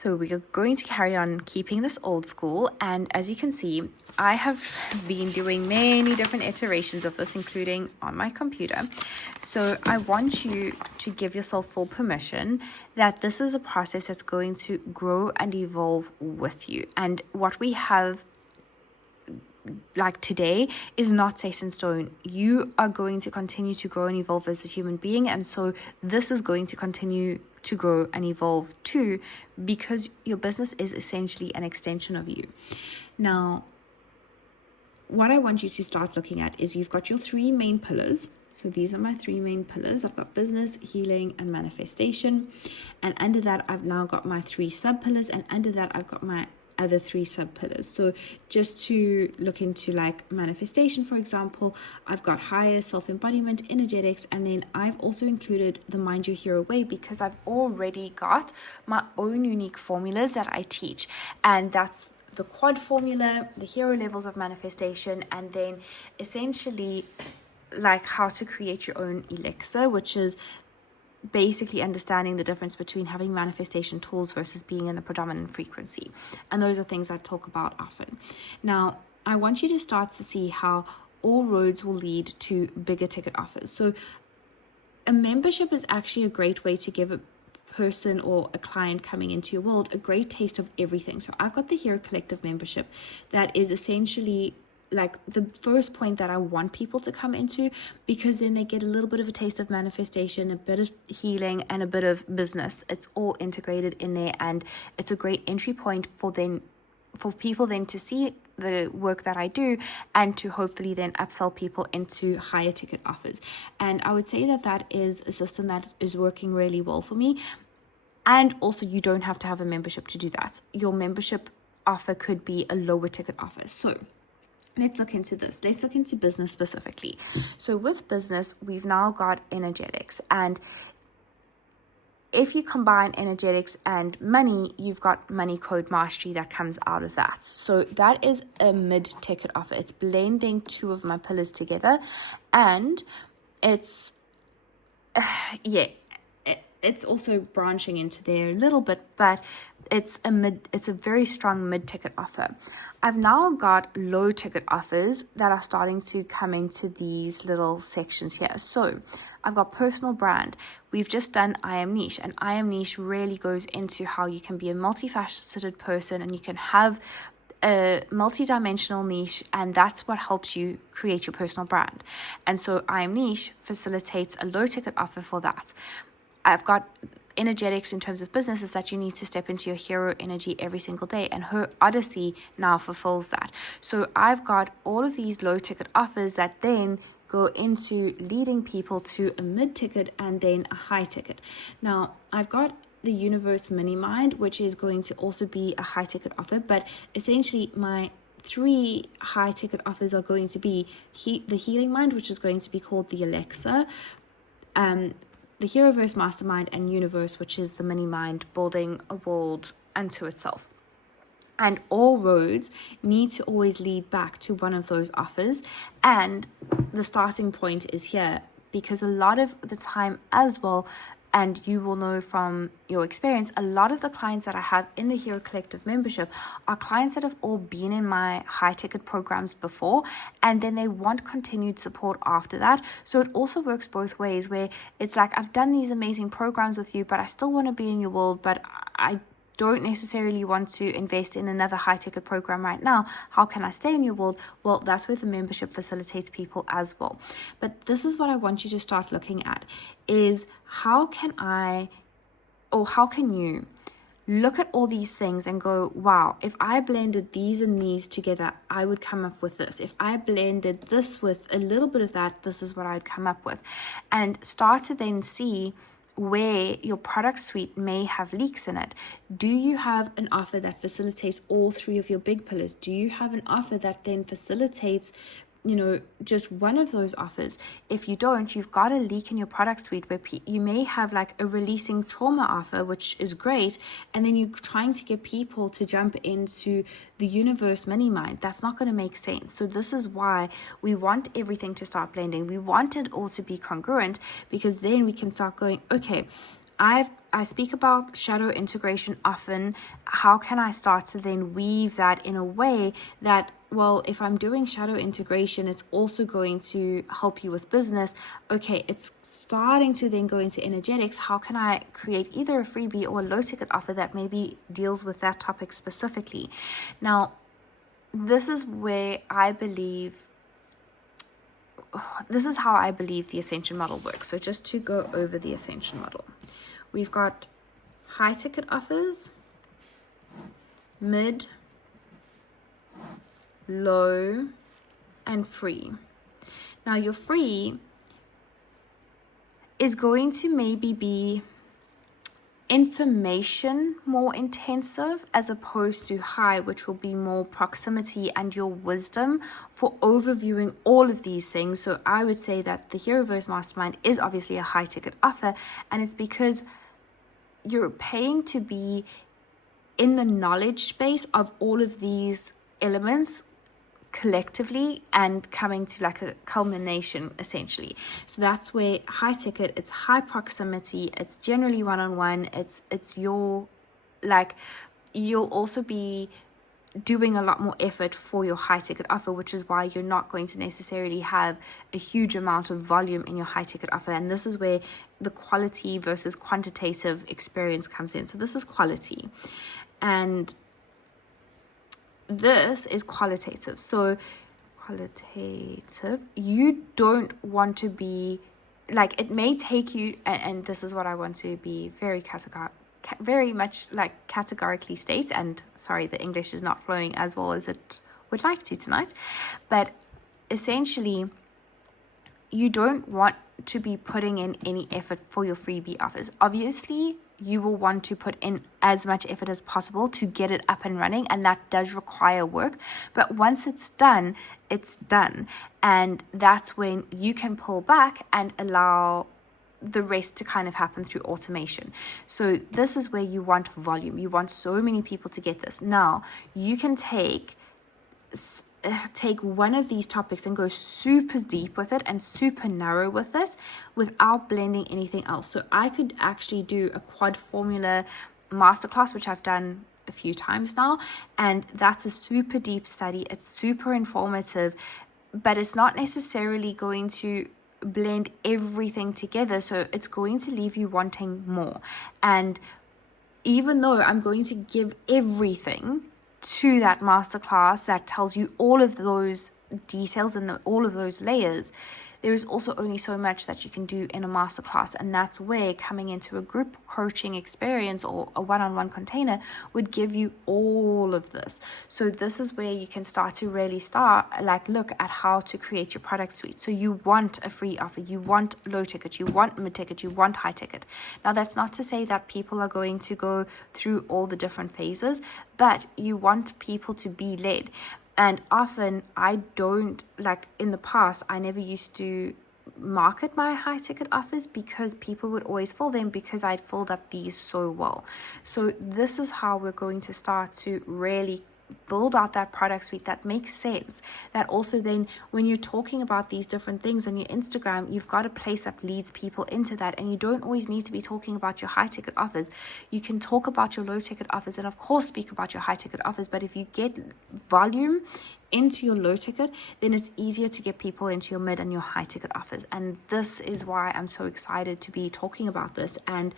So we are going to carry on keeping this old school, and as you can see, I have been doing many different iterations of this, including on my computer. So I want you to give yourself full permission that this is a process that's going to grow and evolve with you. And what we have like today is not set in stone. You are going to continue to grow and evolve as a human being, and so this is going to continue to grow and evolve too, because your business is essentially an extension of you. Now, what I want you to start looking at is you've got your three main pillars. So these are my three main pillars. I've got business, healing, and manifestation. And under that, I've now got my three sub pillars, and under that, I've got my other three sub pillars. So just to look into like manifestation, for example, I've got higher, self-embodiment, energetics, and then I've also included the Mind Your Hero Way, because I've already got my own unique formulas that I teach, and that's the quad formula, the hero levels of manifestation, and then essentially like how to create your own elixir, which is basically understanding the difference between having manifestation tools versus being in the predominant frequency. And those are things I talk about often. Now, I want you to start to see how all roads will lead to bigger ticket offers. So a membership is actually a great way to give a person or a client coming into your world a great taste of everything. So I've got the Hero Collective membership that is essentially like the first point that I want people to come into, because then they get a little bit of a taste of manifestation, a bit of healing, and a bit of business. It's all integrated in there, and it's a great entry point for people then to see the work that I do, and to hopefully then upsell people into higher ticket offers. And I would say that that is a system that is working really well for me. And also, you don't have to have a membership to do that. Your membership offer could be a lower ticket offer. So let's look into this. Let's look into business specifically. So with business, we've now got energetics. And if you combine energetics and money, you've got money code mastery that comes out of that. So that is a mid-ticket offer. It's blending two of my pillars together. And it's, it's also branching into there a little bit, but it's a very strong mid-ticket offer. I've now got low ticket offers that are starting to come into these little sections here. So I've got personal brand. We've just done I Am Niche, and I Am Niche really goes into how you can be a multifaceted person and you can have a multi-dimensional niche, and that's what helps you create your personal brand. And so I Am Niche facilitates a low ticket offer for that. I've got energetics in terms of business is that you need to step into your hero energy every single day, and her Odyssey now fulfills that. So I've got all of these low ticket offers that then go into leading people to a mid ticket and then a high ticket. Now I've got the Universe Mini Mind, which is going to also be a high ticket offer, but essentially my three high ticket offers are going to be the Healing Mind, which is going to be called the Alexa, the Heroverse Mastermind, and Universe, which is the mini mind building a world unto itself. And all roads need to always lead back to one of those offers. And the starting point is here, because a lot of the time as well, and you will know from your experience, a lot of the clients that I have in the Hero Collective membership are clients that have all been in my high ticket programs before, and then they want continued support after that. So it also works both ways, where it's like, I've done these amazing programs with you, but I still want to be in your world, but I don't necessarily want to invest in another high ticket program right now. How can I stay in your world? Well, that's where the membership facilitates people as well. But this is what I want you to start looking at, is how can you look at all these things and go, wow, if I blended these and these together, I would come up with this. If I blended this with a little bit of that, this is what I'd come up with. And start to then see where your product suite may have leaks in it. Do you have an offer that facilitates all three of your big pillars? Do you have an offer that then facilitates just one of those offers? If you don't, you've got a leak in your product suite where you may have like a releasing trauma offer, which is great, and then you're trying to get people to jump into the Universe Mini Mind. That's not going to make sense. So this is why we want everything to start blending. We want it all to be congruent, because then we can start going, okay, I speak about shadow integration often. How can I start to then weave that in a way that, well, if I'm doing shadow integration, it's also going to help you with business. Okay, it's starting to then go into energetics. How can I create either a freebie or a low ticket offer that maybe deals with that topic specifically? Now, this is where I believe, this is how I believe the ascension model works. So just to go over the ascension model, we've got high ticket offers, mid, low, and free. Now your free is going to maybe be information more intensive, as opposed to high, which will be more proximity and your wisdom for overviewing all of these things. So I would say that the Heroverse Mastermind is obviously a high ticket offer, and it's because you're paying to be in the knowledge space of all of these elements collectively and coming to like a culmination essentially. So that's where high ticket, it's high proximity, it's generally one-on-one, it's your, like, you'll also be doing a lot more effort for your high ticket offer, which is why you're not going to necessarily have a huge amount of volume in your high ticket offer. And this is where the quality versus quantitative experience comes in. So this is quality, and this is qualitative. So qualitative, you don't want to be like, it may take you, and this is what I want to be very much like categorically state, and sorry, the English is not flowing as well as it would like to tonight, but essentially you don't want to be putting in any effort for your freebie offers. Obviously, you will want to put in as much effort as possible to get it up and running, and that does require work. But once it's done, it's done. And that's when you can pull back and allow the rest to kind of happen through automation. So this is where you want volume. You want so many people to get this. Now, you can take one of these topics and go super deep with it and super narrow with it without blending anything else. So I could actually do a quad formula masterclass, which I've done a few times now, and that's a super deep study. It's super informative, but it's not necessarily going to blend everything together, so it's going to leave you wanting more. And even though I'm going to give everything to that masterclass that tells you all of those details and all of those layers, there is also only so much that you can do in a masterclass. And that's where coming into a group coaching experience or a one-on-one container would give you all of this. So this is where you can start to really look at how to create your product suite. So you want a free offer, you want low ticket, you want mid ticket, you want high ticket. Now that's not to say that people are going to go through all the different phases, but you want people to be led. And often I don't, like in the past, I never used to market my high ticket offers because people would always fill them because I'd filled up these so well. So this is how we're going to start to really build out that product suite that makes sense. That also then when you're talking about these different things on your Instagram, you've got a place that leads people into that, and you don't always need to be talking about your high ticket offers. You can talk about your low ticket offers and of course speak about your high ticket offers, but if you get volume into your low ticket, then it's easier to get people into your mid and your high ticket offers. And this is why I'm so excited to be talking about this. And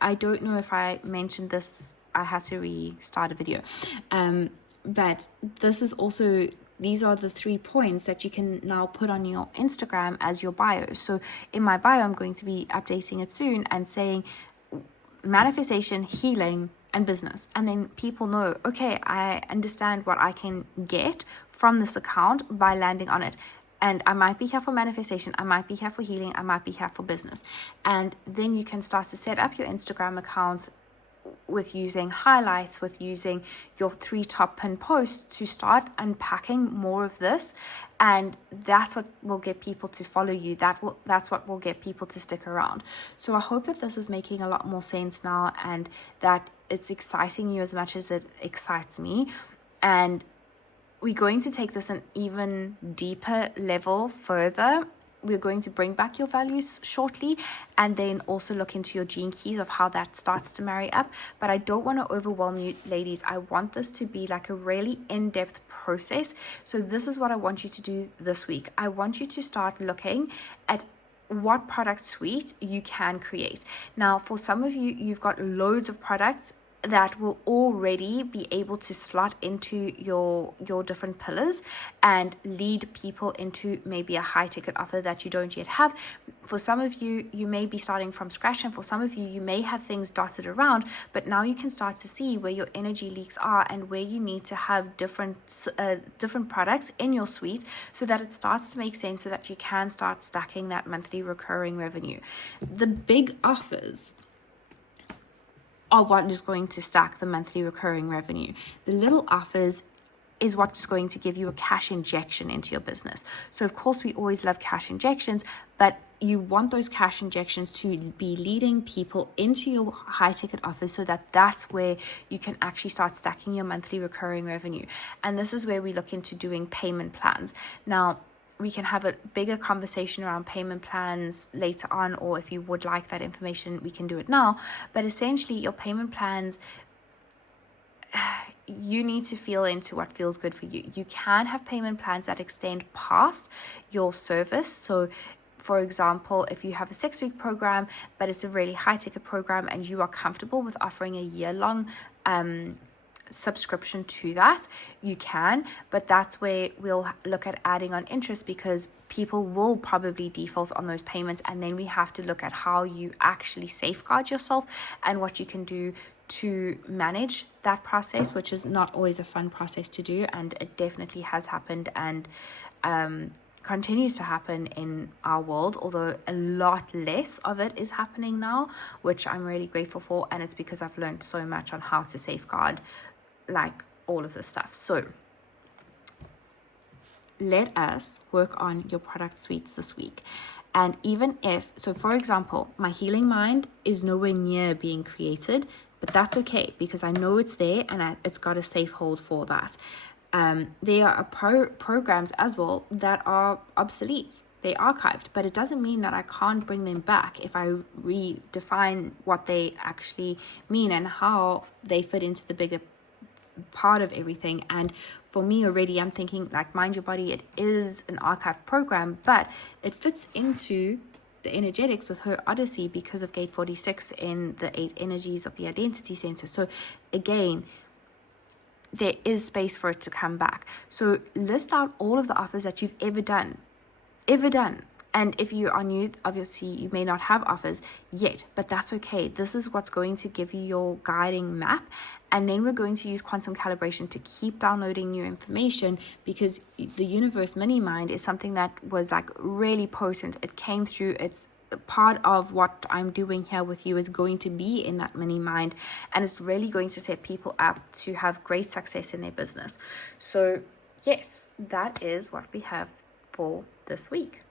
I don't know if I mentioned this, I had to restart a video, but this is also, these are the 3 points that you can now put on your Instagram as your bio. So in my bio, I'm going to be updating it soon and saying manifestation, healing, and business. And then people know, okay, I understand what I can get from this account by landing on it. And I might be here for manifestation, I might be here for healing, I might be here for business. And then you can start to set up your Instagram accounts with using highlights, with using your 3 top pin posts to start unpacking more of this. And that's what will get people to follow you. That's what will get people to stick around. So I hope that this is making a lot more sense now, and that it's exciting you as much as it excites me. And we're going to take this an even deeper level further we're going to bring back your values shortly, and then also look into your gene keys of how that starts to marry up. But I don't want to overwhelm you, ladies. I want this to be like a really in-depth process. So this is what I want you to do this week. I want you to start looking at what product suite you can create. Now, for some of you, you've got loads of products that will already be able to slot into your different pillars and lead people into maybe a high ticket offer that you don't yet have. For some of you, you may be starting from scratch, and for some of you, you may have things dotted around, but now you can start to see where your energy leaks are and where you need to have different products in your suite so that it starts to make sense, so that you can start stacking that monthly recurring revenue. The big offers are what is going to stack the monthly recurring revenue. The little offers is what's going to give you a cash injection into your business. So of course, we always love cash injections, but you want those cash injections to be leading people into your high ticket offers, so that that's where you can actually start stacking your monthly recurring revenue. And this is where we look into doing payment plans. Now, we can have a bigger conversation around payment plans later on, or if you would like that information, we can do it now. But essentially, your payment plans, you need to feel into what feels good for you. You can have payment plans that extend past your service. So for example, if you have a 6-week program, but it's a really high ticket program, and you are comfortable with offering a year-long subscription to that, you can. But that's where we'll look at adding on interest, because people will probably default on those payments, and then we have to look at how you actually safeguard yourself and what you can do to manage that process, which is not always a fun process to do, and it definitely has happened and continues to happen in our world, although a lot less of it is happening now, which I'm really grateful for. And it's because I've learned so much on how to safeguard like all of this stuff. So let us work on your product suites this week. And even if, so for example, my healing mind is nowhere near being created, but that's okay, because I know it's there, and it's got a safe hold for that. There are programs as well that are obsolete. They archived, but it doesn't mean that I can't bring them back if I redefine what they actually mean and how they fit into the bigger part of everything. And for me already, I'm thinking like Mind Your Body, it is an archive program, but it fits into the energetics with her Odyssey because of gate 46 in the 8 energies of the identity center. So again, there is space for it to come back. So list out all of the offers that you've ever done. And if you are new, obviously you may not have offers yet, but that's okay. This is what's going to give you your guiding map. And then we're going to use quantum calibration to keep downloading new information, because the universe mini mind is something that was like really potent. It came through. It's part of what I'm doing here with you is going to be in that mini mind, and it's really going to set people up to have great success in their business. So yes, that is what we have for this week.